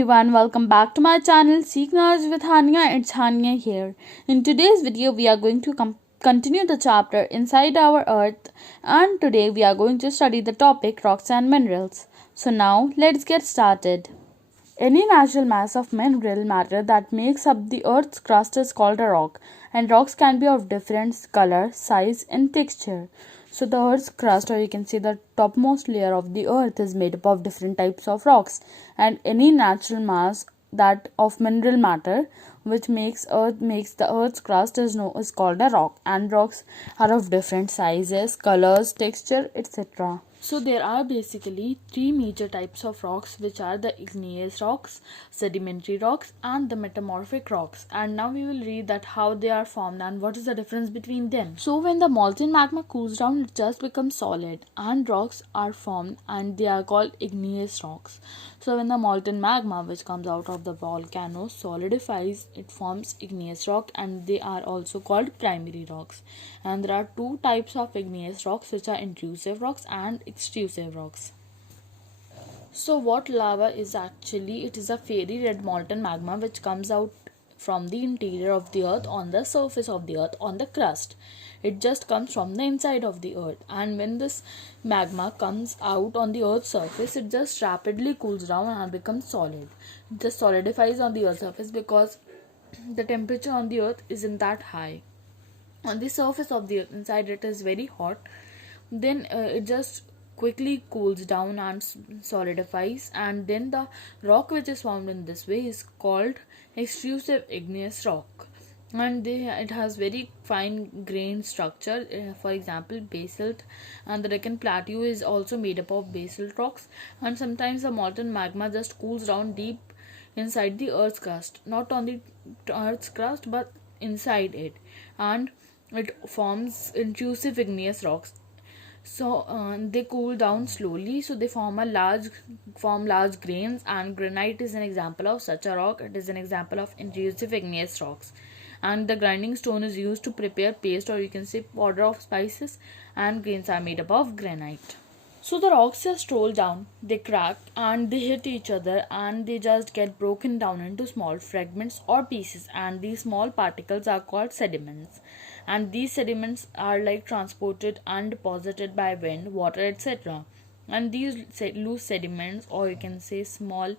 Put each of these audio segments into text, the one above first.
everyone, welcome back to my channel Seek Knowledge with Haniya. It's Haniya here. In today's video, we are going to continue the chapter Inside Our Earth, and today we are going to study the topic Rocks and Minerals. So now let's get started. Any natural mass of mineral matter that makes up the Earth's crust is called a rock, and rocks can be of different color, size, and texture. So the Earth's crust, or you can say the topmost layer of the Earth, is made up of different types of rocks, and any natural mass that of mineral matter which makes the Earth's crust is called a rock, and rocks are of different sizes, colors, texture, etc. So there are basically three major types of rocks, which are the igneous rocks, sedimentary rocks, and the metamorphic rocks. And now we will read that how they are formed and what is the difference between them. So when the molten magma cools down, it just becomes solid, and rocks are formed, and they are called igneous rocks. So when the molten magma which comes out of the volcano solidifies, it forms igneous rock, and they are also called primary rocks. And there are two types of igneous rocks, which are intrusive rocks and extrusive rocks. So what lava is actually? It is a fiery red molten magma which comes out from the interior of the earth on the surface of the earth on the crust. It just comes from the inside of the earth, and when this magma comes out on the earth's surface, it just rapidly cools down and becomes solid. It just solidifies on the earth's surface because the temperature on the earth isn't that high. On the surface of the earth, inside it is very hot. Then it just quickly cools down and solidifies, and then the rock which is formed in this way is called extrusive igneous rock, and it has very fine grained structure. For example, basalt, and the Deccan Plateau is also made up of basalt rocks. And sometimes the molten magma just cools down deep inside the earth's crust, not on the earth's crust but inside it, and it forms intrusive igneous rocks. So they cool down slowly, so they form large grains, and granite is an example of such a rock. It is an example of intrusive igneous rocks, and the grinding stone is used to prepare paste, or you can say powder of spices, and grains are made up of granite. So the rocks just roll down, they crack, and they hit each other, and they just get broken down into small fragments or pieces, and these small particles are called sediments. And these sediments are like transported and deposited by wind, water, etc. And these loose sediments, or you can say small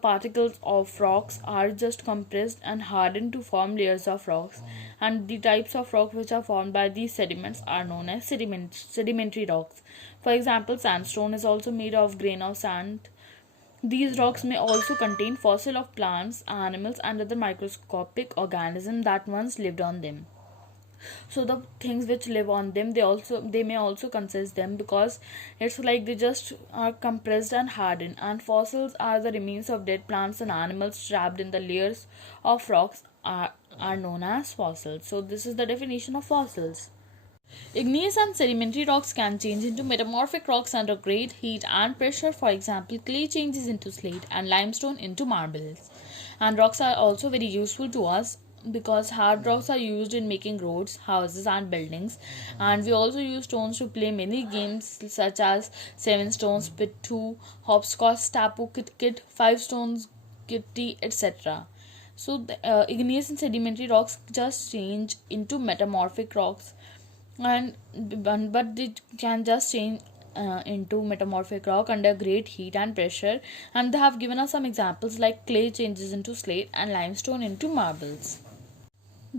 particles of rocks, are just compressed and hardened to form layers of rocks. And the types of rock which are formed by these sediments are known as sedimentary rocks. For example, sandstone is also made of grain of sand. These rocks may also contain fossil of plants, animals, and other microscopic organisms that once lived on them. So the things which live on them, they may also consist them, because it's like they just are compressed and hardened. And fossils are the remains of dead plants and animals trapped in the layers of rocks are known as fossils. So this is the definition of fossils. Igneous and sedimentary rocks can change into metamorphic rocks under great heat and pressure. For example, clay changes into slate and limestone into marbles. And rocks are also very useful to us, because hard rocks are used in making roads, houses, and buildings. And we also use stones to play many games, such as 7 stones, pit 2, hopscotch, tapu, kit, 5 stones, kitty, etc. So the igneous and sedimentary rocks just change into metamorphic rocks, but they can just change into metamorphic rock under great heat and pressure. And they have given us some examples like clay changes into slate and limestone into marbles.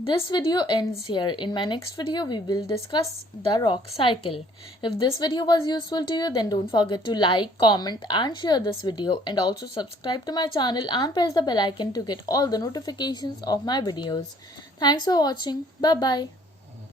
This video ends here. In my next video, we will discuss the rock cycle. If this video was useful to you, then don't forget to like, comment, and share this video, and also subscribe to my channel and press the bell icon to get all the notifications of my videos. Thanks for watching. Bye bye.